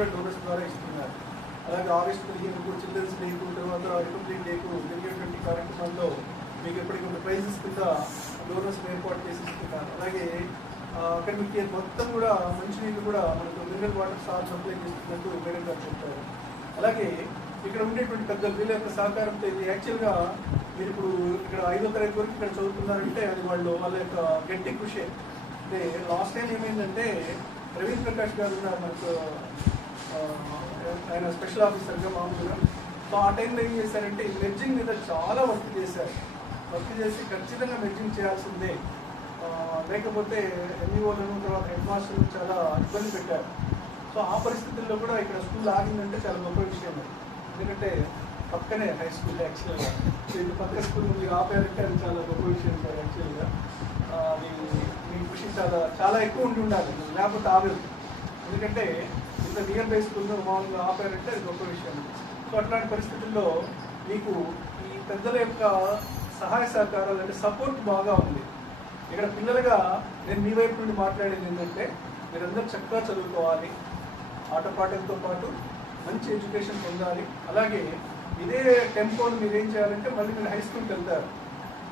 కూడా డోనర్స్ ద్వారా ఇస్తున్నారు. అలాగే ఆగస్ట్ పదిహేను చిల్డ్రన్స్ డేకు తర్వాత రిపబ్లిక్ డేకు జరిగేటువంటి కార్యక్రమాల్లో మీకు ఎప్పటికప్పుడు ప్రైజెస్ కింద డోనర్స్ ఏర్పాటు చేసి ఇస్తున్నారు. అలాగే అకాడమిక్ ఇయర్ మొత్తం కూడా మంచినీళ్ళు కూడా మనకు మినరల్ వాటర్ సార్ సప్లై చేస్తున్నట్టు మేడం గారు చెప్తారు అలాగే ఇక్కడ ఉండేటువంటి పెద్ద వీళ్ళ యొక్క సహకారంతో ఇది యాక్చువల్గా మీరు ఇప్పుడు ఇక్కడ ఐదో తరగతి వరకు ఇక్కడ చదువుతున్నారంటే అది వాళ్ళు వాళ్ళ యొక్క గట్టి కృషి. అంటే లాస్ట్ టైం ఏమైందంటే ప్రవీణ్ ప్రకాష్ గారు మనకు ఆయన స్పెషల్ ఆఫీసర్గా మామూలుగా. సో ఆ టైంలో ఏం చేశారంటే మెడ్జింగ్ మెర్జింగ్ మీద చాలా వర్క్ చేశారు. వర్క్ చేసి ఖచ్చితంగా మెర్జింగ్ చేయాల్సిందే. లేకపోతే ఎన్ఈఓలను తర్వాత హెడ్ మాస్టర్లు చాలా ఇబ్బంది పెట్టారు. సో ఆ పరిస్థితుల్లో కూడా ఇక్కడ స్కూల్ ఆగిందంటే చాలా గొప్ప విషయం. ఎందుకంటే పక్కనే హై స్కూల్ యాక్చువల్గా. సో ఇది పక్క స్కూల్ మీరు ఆపారంటే అది చాలా గొప్ప విషయం సార్ యాక్చువల్గా. మీ కృషి చాలా చాలా ఎక్కువ ఉండి ఉండాలి. లేకపోతే ఆగదు. ఎందుకంటే ఇంత నియర్ బై స్కూల్లో మామూలుగా ఆపారంటే అది గొప్ప విషయం. సో అట్లాంటి పరిస్థితుల్లో మీకు ఈ పెద్దల యొక్క సహాయ సహకారాలు అంటే సపోర్ట్ బాగా ఉంది. ఇక్కడ పిల్లలుగా నేను మీ వైపు నుండి మాట్లాడేది ఏంటంటే మీరందరూ చక్కగా చదువుకోవాలి ఆటపాటలతో పాటు మంచి ఎడ్యుకేషన్ పొందాలి. అలాగే ఇదే టెంపోని మీరు ఏం చేయాలంటే మళ్ళీ మీరు హై స్కూల్కి వెళ్తారు.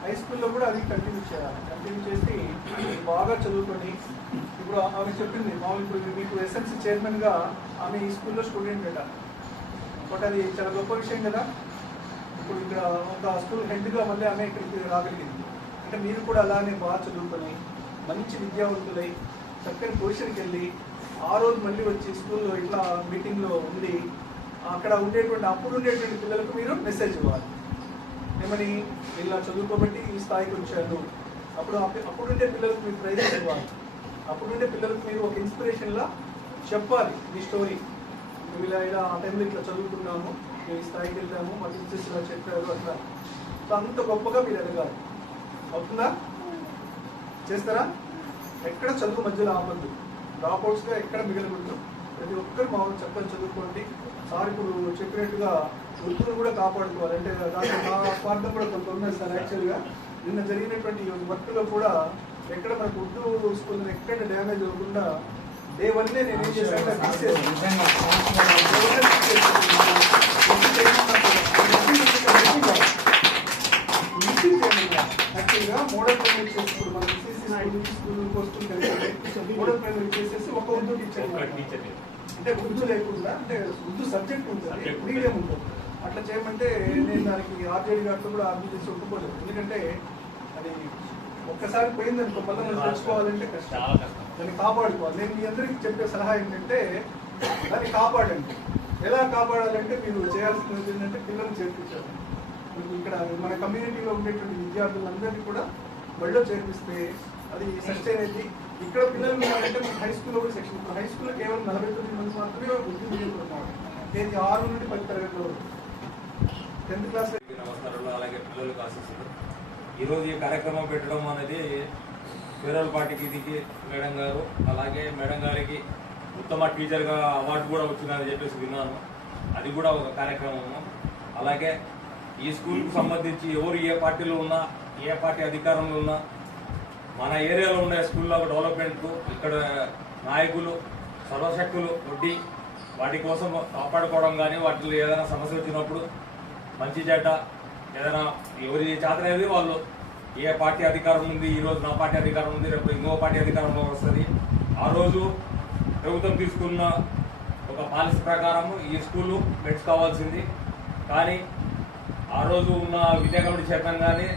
హై స్కూల్లో కూడా అది కంటిన్యూ చేయాలి. కంటిన్యూ చేసి బాగా చదువుకొని ఇప్పుడు ఆమె చెప్పింది మామూలు ఇప్పుడు మీకు ఎస్ఎంసీ చైర్మన్గా ఆమె ఈ స్కూల్లో స్టూడెంట్ కదా. బట్ అది చాలా గొప్ప విషయం కదా. ఇప్పుడు ఇక్కడ ఒక స్కూల్ హెడ్గా మళ్ళీ ఆమె ఇక్కడికి రాగలిగింది. అంటే మీరు కూడా అలానే బాగా చదువుకొని మంచి విద్యావంతులై చక్కని పొజిషన్కి వెళ్ళి ఆ రోజు మళ్ళీ వచ్చి స్కూల్లో ఇట్లా మీటింగ్లో ఉండి అక్కడ ఉండేటువంటి అప్పుడు ఉండేటువంటి పిల్లలకు మీరు మెసేజ్ ఇవ్వాలి. ఏమని? ఇలా చదువుకోబట్టి ఈ స్థాయికి వచ్చాను అప్పుడు అప్పు- అప్పుడు ఉండే పిల్లలకు మీరు ప్రైజెస్ ఇవ్వాలి. అప్పుడు నుండి పిల్లలకు మీరు ఒక ఇన్స్పిరేషన్లా చెప్పాలి మీ స్టోరీ మేము ఇలా ఇలా ఆ టైంలో ఇట్లా చదువుకున్నాము మేము ఈ స్థాయికి వెళ్ళాము మా టీచర్స్ ఇలా చెప్పారు అట్లా. సో అంత గొప్పగా మీరు ఎదగాలి. అవుతుందా? చేస్తారా? ఎక్కడ చదువు మధ్యలో ఆపద్దు. డ్రాప్ అవుట్స్గా ఎక్కడ మిగలకూడదు. ప్రతి ఒక్కరు మామూలు చక్కని చదువుకోండి. సార్ ఇప్పుడు చెప్పినట్టుగా వృత్తులు కూడా కాపాడుకోవాలి. అంటే దాంట్లో మా స్వార్థం కూడా కొంత ఉన్నది సార్ యాక్చువల్గా నిన్న జరిగినటువంటి వర్క్లో కూడా ఎక్కడ మనకు ఉర్దూ స్కూల్ ఎక్కడ డ్యామేజ్ అవ్వకుండా డే వన్నే నేను ఏం చేశాను. యాక్చువల్గా మోడల్ ప్రైమరీ చేసినప్పుడు మనం సిసి స్కూల్ స్కూల్ వస్తుంది మోడల్ ప్రైమరీ చేసేసి ఒక ఉర్దూ టీచర్ అంటే ఉర్దూ లేకుండా అంటే ఉర్దూ సబ్జెక్ట్ ఉంటుంది మీడియం ఉంటుంది అట్లా చేయమంటే నేను దానికి ఆర్జేడీ గారితో కూడా ఆర్జీ చేసి ఒప్పుకోలేదు ఎందుకంటే అది ఒక్కసారి పోయిందనుకో మళ్ళీ మనం తెలుసుకోవాలంటే కష్టం. దాన్ని కాపాడుకోవాలి నేను మీ అందరికీ చెప్పే సలహా ఏంటంటే దాన్ని కాపాడండి. ఎలా కాపాడాలంటే మీరు చేయాల్సింది ఏంటంటే పిల్లల్ని చేర్పించాలి. మీకు ఇక్కడ మన కమ్యూనిటీలో ఉండేటువంటి విద్యార్థులందరినీ కూడా బడిలో చేర్పిస్తే అది సస్టైన్ అయింది ఇక్కడ పిల్లలు ఉన్నారంటే మీకు హై స్కూల్లో కూడా సెక్షన్ ఇప్పుడు హై స్కూల్లో కేవలం నలభై తొమ్మిది మంది మాత్రమే వృద్ధి మీడియంలో ఉన్నారు నేను ఆరు నుండి పది తరగతిలో టెన్త్ క్లాస్ నమస్కారాలు. అలాగే పిల్లలకు ఆశిస్తుంది ఈరోజు ఈ కార్యక్రమం పెట్టడం అనేది ఫెడరల్ పార్టీకి దిగి మేడం గారు అలాగే మేడం గారికి ఉత్తమ టీచర్గా అవార్డు కూడా వచ్చిందని చెప్పేసి విన్నాను. అది కూడా ఒక కార్యక్రమము. అలాగే ఈ స్కూల్కి సంబంధించి ఎవరు ఏ పార్టీలో ఉన్నా ఏ పార్టీ అధికారంలో ఉన్నా మన ఏరియాలో ఉండే స్కూల్లో డెవలప్మెంట్ ఇక్కడ నాయకులు సర్వశక్తులు వడ్డీ వాటి కోసం కాపాడుకోవడం కానీ వాటిలో ఏదైనా సమస్య వచ్చినప్పుడు మంచి చేట ఏదైనా ఎవరి చేతనేది వాళ్ళు ఏ పార్టీ అధికారం ఉంది ఈ రోజు నా పార్టీ అధికారం ఉంది రేపు ఇంకో పార్టీ అధికారంలో వస్తుంది. ఆ రోజు ప్రభుత్వం తీసుకున్న ఒక పాలసీ ప్రకారం ఈ స్కూలు మెట్స్ కావాల్సింది. కానీ ఆ రోజు ఉన్న విద్యా కమిటీ చైర్మన్ కానీ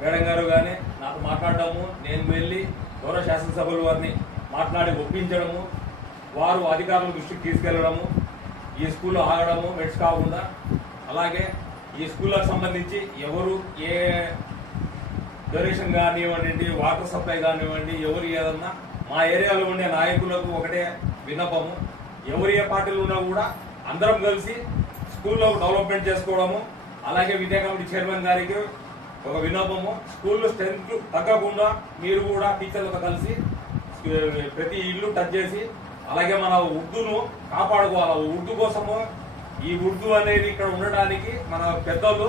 మేడం గారు కానీ నాకు మాట్లాడడము నేను వెళ్ళి గౌరవ శాసనసభ్యుల వారిని మాట్లాడి ఒప్పించడము వారు అధికారుల దృష్టికి తీసుకెళ్ళడము ఈ స్కూల్లో ఆగడము మెట్స్ కాకుండా అలాగే ఈ స్కూళ్ళకు సంబంధించి ఎవరు ఏ డొనేషన్ కానివ్వండి వాటర్ సప్లై కానివ్వండి ఎవరు ఏదన్నా మా ఏరియాలో ఉండే నాయకులకు ఒకటే విన్నపము. ఎవరు ఏ పార్టీలు ఉన్నా కూడా అందరం కలిసి స్కూల్లో డెవలప్మెంట్ చేసుకోవడము అలాగే విద్యా కమిటీ చైర్మన్ గారికి ఒక విన్నపము. స్కూల్లో స్ట్రెంత్ తగ్గకుండా మీరు కూడా టీచర్లతో కలిసి ప్రతి ఇల్లు టచ్ చేసి అలాగే మన ఉర్దూను కాపాడుకోవాలి. ఉర్దూ కోసము ఈ ఉర్దూ అనేది ఇక్కడ ఉండడానికి మన పెద్దలు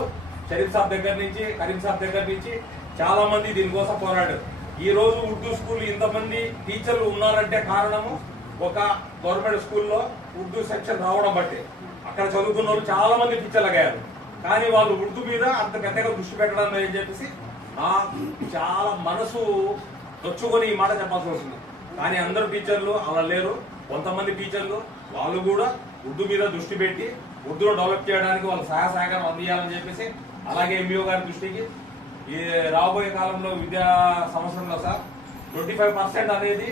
షరీఫ్ సాబ్ దగ్గర నుంచి కరీం సాబ్ దగ్గర నుంచి చాలా మంది దీనికోసం పోరాడారు. ఈ రోజు ఉర్దూ స్కూల్ ఇంతమంది టీచర్లు ఉన్నారంటే కారణము ఒక గవర్నమెంట్ స్కూల్లో ఉర్దూ సెక్షన్ రావడం బట్టి. అక్కడ చదువుకున్న వాళ్ళు చాలా మంది టీచర్లు అయ్యారు. కానీ వాళ్ళు ఉర్దూ మీద అంత పెద్దగా దృష్టి పెట్టడం లేదని చెప్పేసి నా చాలా మనసు నొచ్చుకొని ఈ మాట చెప్పాల్సి వస్తుంది. కానీ అందరూ టీచర్లు అలా లేరు. కొంతమంది టీచర్లు వాళ్ళు కూడా ఉర్దూ మీద దృష్టి పెట్టి ఉర్దూను డెవలప్ చేయడానికి వాళ్ళ సహాయ సహకారం అందియాలని చెప్పేసి అలాగే ఎంఈఓ గారి దృష్టికి ఈ రాబోయే కాలంలో విద్యా సంవత్సరంలో సార్ ట్వంటీ ఫైవ్ పర్సెంట్ అనేది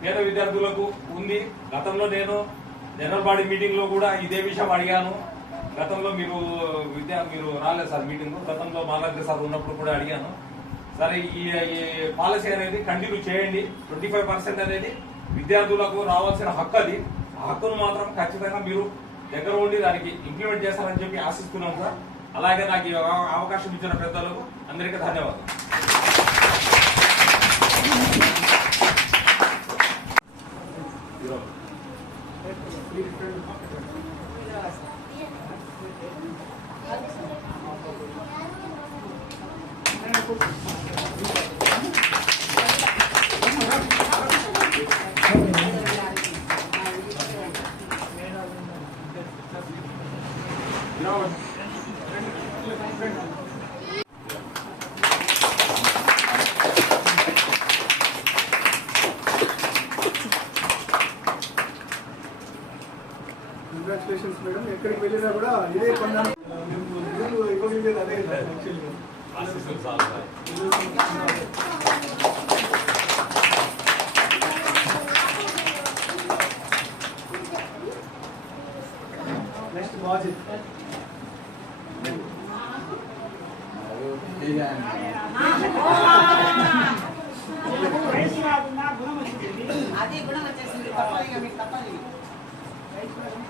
పేద విద్యార్థులకు ఉంది. గతంలో నేను జనరల్ బాడీ మీటింగ్లో కూడా ఇదే విషయం అడిగాను. గతంలో మీరు విద్యా మీరు రాలేదు సార్ మీటింగ్. గతంలో మాలాగ్రి సార్ ఉన్నప్పుడు కూడా అడిగాను. సరే ఈ ఈ పాలసీ అనేది కంటిన్యూ చేయండి. ట్వంటీ ఫైవ్ పర్సెంట్ అనేది విద్యార్థులకు రావాల్సిన హక్కు అది. హక్కును మాత్రం ఖచ్చితంగా మీరు దగ్గర ఉండి దానికి ఇంప్లిమెంట్ చేస్తారని చెప్పి ఆశిస్తున్నాం సార్. అలాగే నాకు ఈ అవకాశం ఇచ్చిన పెద్దలకు అందరికీ ధన్యవాదాలు. కంగ్రాచులేషన్స్ మేడం ఎక్కడికి వెళ్ళినా కూడా ఇదే పొందాను అదే నెక్స్ట్ మాజిద్ అది కూడా వచ్చేసింది తప్పదు ఇక మీకు తప్పదు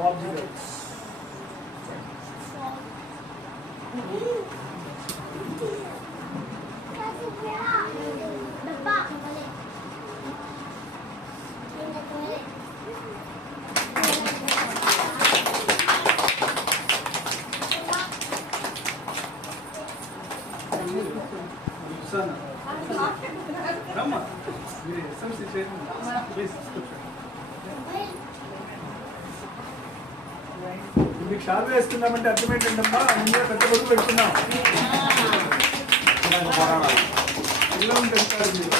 మేడం ఓకే సార్ నెక్స్ట్ భాష సార్ నెక్స్ట్ బాబ్జీ గారు ఉత్సాన రమ్మ మీరు ఎస్ఎంసీ చేయండి ప్లీజ్ మీకు షాప్ వేస్తున్నామంటే అర్థం ఏంటంటమ్మా ముందే పెద్ద కొడుకు పెడుతున్నాం పిల్లలు పెడతారు మీరు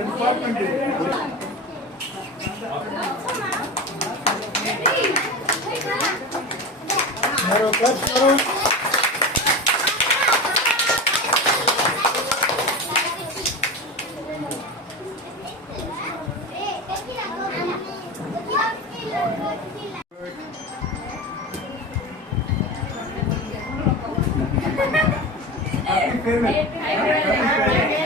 డిపార్ట్మెంట్ ఇది. మరో క్లాస్ మరో హ్యాపీ